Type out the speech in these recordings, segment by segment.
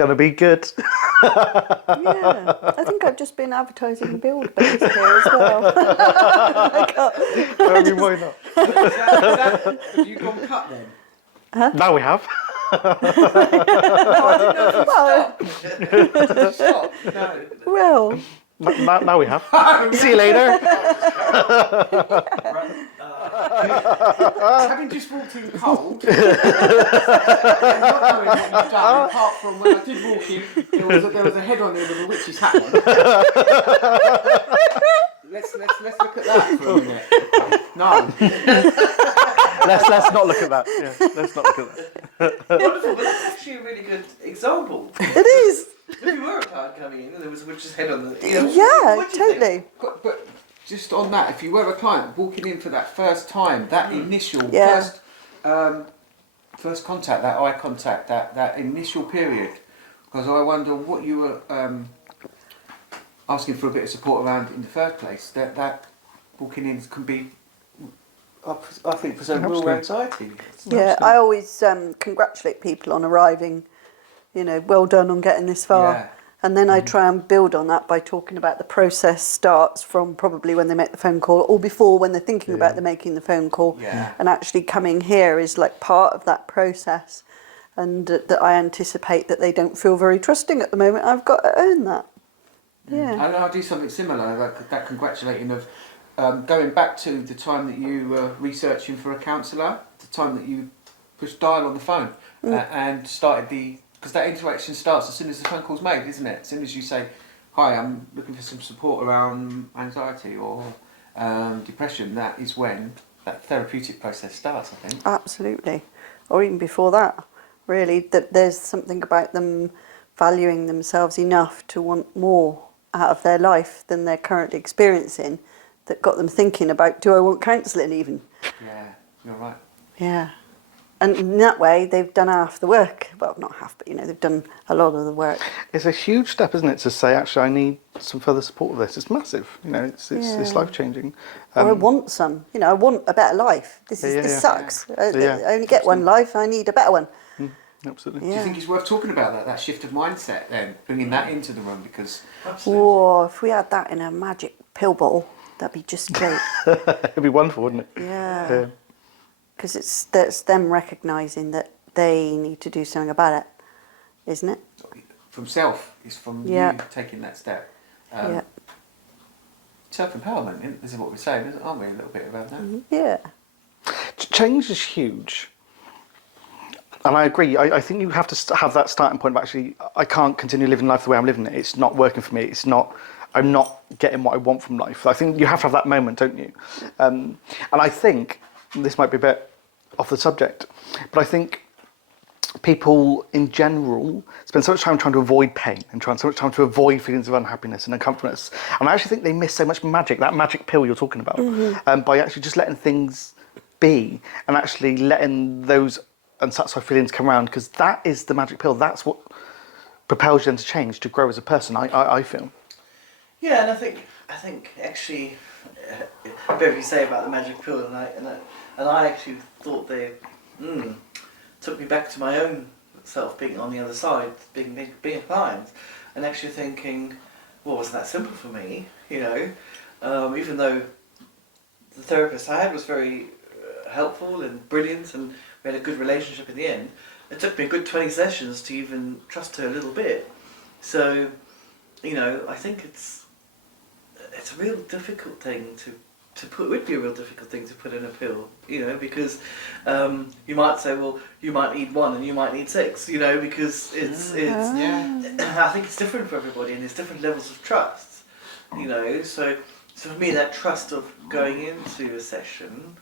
going to be good. Yeah, I think I've just been advertising build base here as well. I mean, why not? Have you gone cut then? Now we have. No, I didn't know if you stopped. No. Well, Now we have. See you later. Having just walked in cold, and not knowing what you've done, apart from when I did walk in, there was a head on there with a witch's hat on. Let's look at that for a minute. No. Let's not look at that. Yeah, let's not look at that. Wonderful, but that's actually a really good example. it is. If you were a client coming in and there was a witch's head on the... Yeah, what do you think? totally. But just on that, if you were a client walking in for that first time, that initial first contact, that eye contact, that initial period, because I wonder what you were asking for a bit of support around in the first place. That walking in can be, I think, present real anxiety. Yeah, I always congratulate people on arriving, well done on getting this far. Yeah. And then I try and build on that by talking about the process starts from probably when they make the phone call or before when they're thinking about making the phone call. Yeah. And actually coming here is like part of that process. And that I anticipate that they don't feel very trusting at the moment. I've got to own that. Yeah. And I'll do something similar, like that congratulating of going back to the time that you were researching for a counsellor, the time that you pushed dial on the phone and started because that interaction starts as soon as the phone call's made, isn't it? As soon as you say, hi, I'm looking for some support around anxiety or depression, that is when that therapeutic process starts, I think. Absolutely. Or even before that, really, that there's something about them valuing themselves enough to want more out of their life than they're currently experiencing that got them thinking about, do I want counselling even? Yeah, you're right. Yeah. And in that way, they've done half the work. Well, not half, but, they've done a lot of the work. It's a huge step, isn't it, to say, actually, I need some further support with this. It's massive. It's life-changing. Or I want some. I want a better life. This sucks. Yeah. I only get one life. I need a better one. Absolutely. Do you think it's worth talking about that shift of mindset then, bringing that into the room? Because Whoa, if we had that in a magic pill bottle, that'd be just great. It'd be wonderful, wouldn't it? Yeah. Because it's them recognising that they need to do something about it, isn't it? from self, it's from you taking that step. Self-empowerment, this is what we're saying, aren't we, a little bit about that? Yeah. Change is huge. And I agree. I think you have to have that starting point of actually, I can't continue living life the way I'm living it. It's not working for me. I'm not getting what I want from life. I think you have to have that moment, don't you? And I think, this might be a bit off the subject, but I think people in general spend so much time trying to avoid pain and so much time to avoid feelings of unhappiness and uncomfortableness. And I actually think they miss so much magic, that magic pill you're talking about, by actually just letting things be and actually letting those unsatisfied feelings come around, because that is the magic pill. That's what propels you to change, to grow as a person, I feel. Yeah, and I think actually, whatever you say about the magic pill, and I actually thought they took me back to my own self being on the other side, being a client, and actually thinking, well, wasn't that simple for me? Even though the therapist I had was very helpful and brilliant, and we had a good relationship in the end, it took me a good 20 sessions to even trust her a little bit. So, I think it's a real difficult thing to put. It would be a real difficult thing to put in a pill, because you might say, well, you might need 1 and you might need 6, because it's I think it's different for everybody and there's different levels of trust, So for me, that trust of going into a session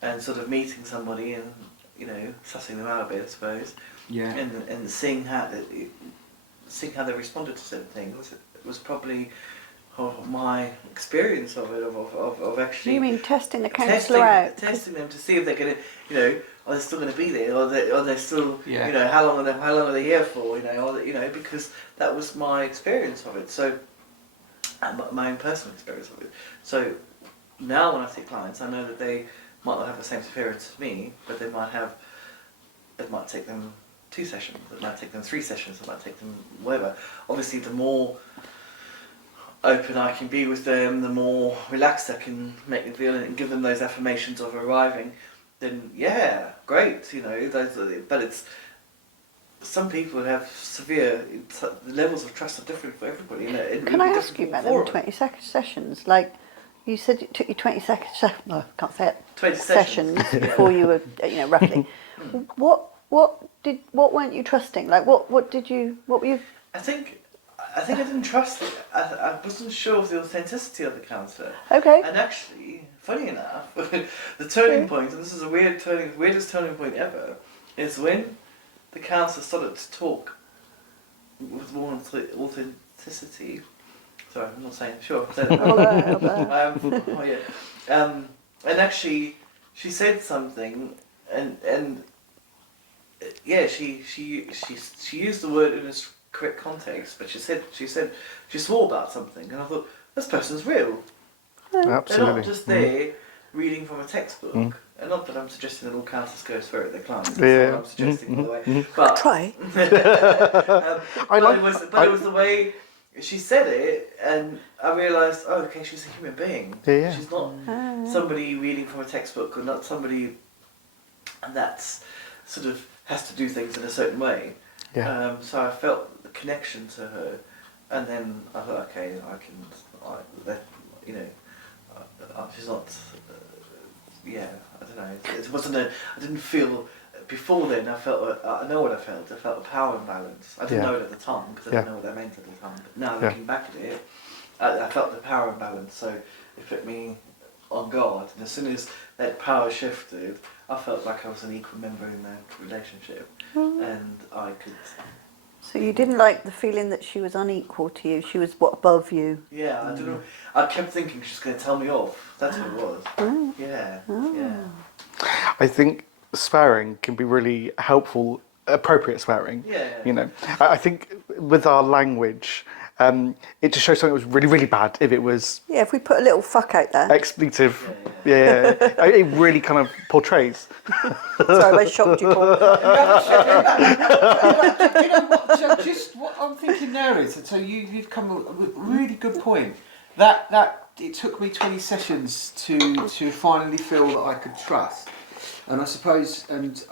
and sort of meeting somebody and sussing them out a bit, I suppose, and seeing how they responded to certain things was probably my experience of it, of actually. You mean testing the counsellor out? Testing them to see if they're going to, are they still going to be there, or are they still, how long are they here for, because that was my experience of it. So, and my own personal experience of it. So now when I see clients, I know that they might not have the same experience as me, but it might take them 2 sessions, it might take them 3 sessions, it might take them whatever. Obviously, the more open I can be with them, the more relaxed I can make them feel and give them those affirmations of arriving, then yeah, great, you know. But it's, some people have severe, the levels of trust are different for everybody. You know, Can I ask you about them 20 sessions? Like, you said it took you 20 seconds. No, I can't say it. 20 sessions before you were, you know, roughly. What weren't you trusting? Like, what were you? I think I didn't trust it. I wasn't sure of the authenticity of the counsellor. Okay. And actually, funny enough, the turning point, and this is the weirdest turning point ever, is when the counsellor started to talk with more authenticity. Sorry, I'm not saying sure. And actually, she said something, and yeah, she used the word in its correct context, but she swore about something, and I thought, this person's real. Absolutely. They're not just there reading from a textbook. And not that I'm suggesting that all counsellors go swear at their clients. That's not what I'm suggesting, by the way. But Try. It was the way she said it, and I realised, oh, okay, she's a human being. Yeah. She's not somebody reading from a textbook, or not somebody that's sort of has to do things in a certain way. Yeah. So I felt the connection to her, and then I thought, okay, she's not. I don't know. It wasn't I didn't feel. Before then, I felt. I know what I felt. I felt a power imbalance. I didn't know it at the time because I didn't know what that meant at the time. But now looking back at it, I felt the power imbalance. So it put me on guard. And as soon as that power shifted, I felt like I was an equal member in the relationship, and I could. So you didn't like the feeling that she was unequal to you. She was above you. Yeah, I don't know. I kept thinking she's going to tell me off. That's what it was. Yeah. I think swearing can be really helpful, appropriate swearing. Yeah. You know, I think with our language, it just shows something was really, really bad if it was Yeah, if we put a little fuck out there. expletive. Yeah. It really kind of portrays. Sorry, I shocked you, Paul. You know what? So just what I'm thinking there is, so you've come up with a really good point. That it took me 20 sessions to finally feel that I could trust, and I suppose, and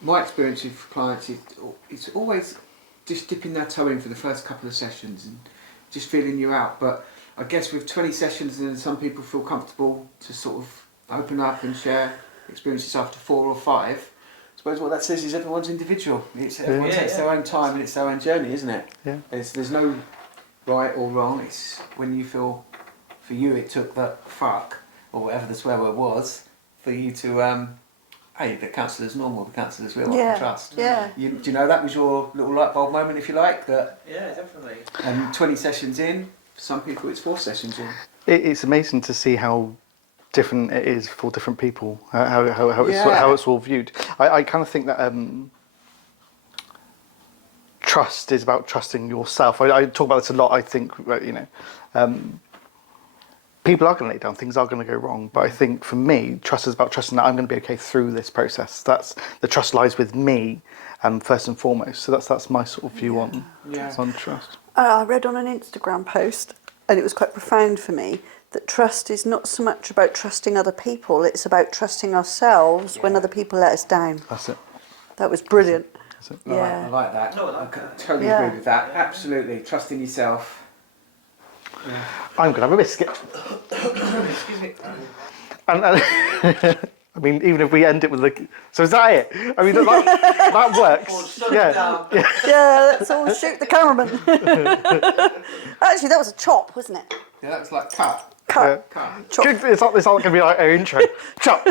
my experience with clients is always just dipping their toe in for the first couple of sessions and just feeling you out. But I guess with 20 sessions, and then some people feel comfortable to sort of open up and share experiences after 4 or 5. I suppose what that says is everyone's individual. Everyone takes their own time and it's their own journey, isn't it? Yeah. There's no right or wrong. It's when you feel, for you it took that fuck, or whatever the swear word was, for you to, hey, the counsellor's normal, the counsellor's real, I can trust. Yeah. Do you know that was your little light bulb moment, if you like? That. Yeah, definitely. And 20 sessions in, for some people it's 4 sessions in. It's amazing to see how different it is for different people, how it's all viewed. I kind of think that trust is about trusting yourself. I talk about this a lot. I think, you know, people are going to lay down, things are going to go wrong. But I think for me, trust is about trusting that I'm going to be okay through this process. That's the trust lies with me, first and foremost. So that's my sort of view on trust. I read on an Instagram post, and it was quite profound for me, that trust is not so much about trusting other people, it's about trusting ourselves when other people let us down. That's it. That was brilliant. That's it. Yeah. I like that. No, I like I that. totally agree with that. Absolutely. Trusting yourself. I'm going to have a biscuit. Excuse me. And I mean, even if we end it with the... So is that it? I mean, that works. Yeah. Yeah, let's all shoot the cameraman. Actually, that was a chop, wasn't it? Yeah, that was like cut. Cut. Cut. Chop. It's not going to be like our intro. Chop.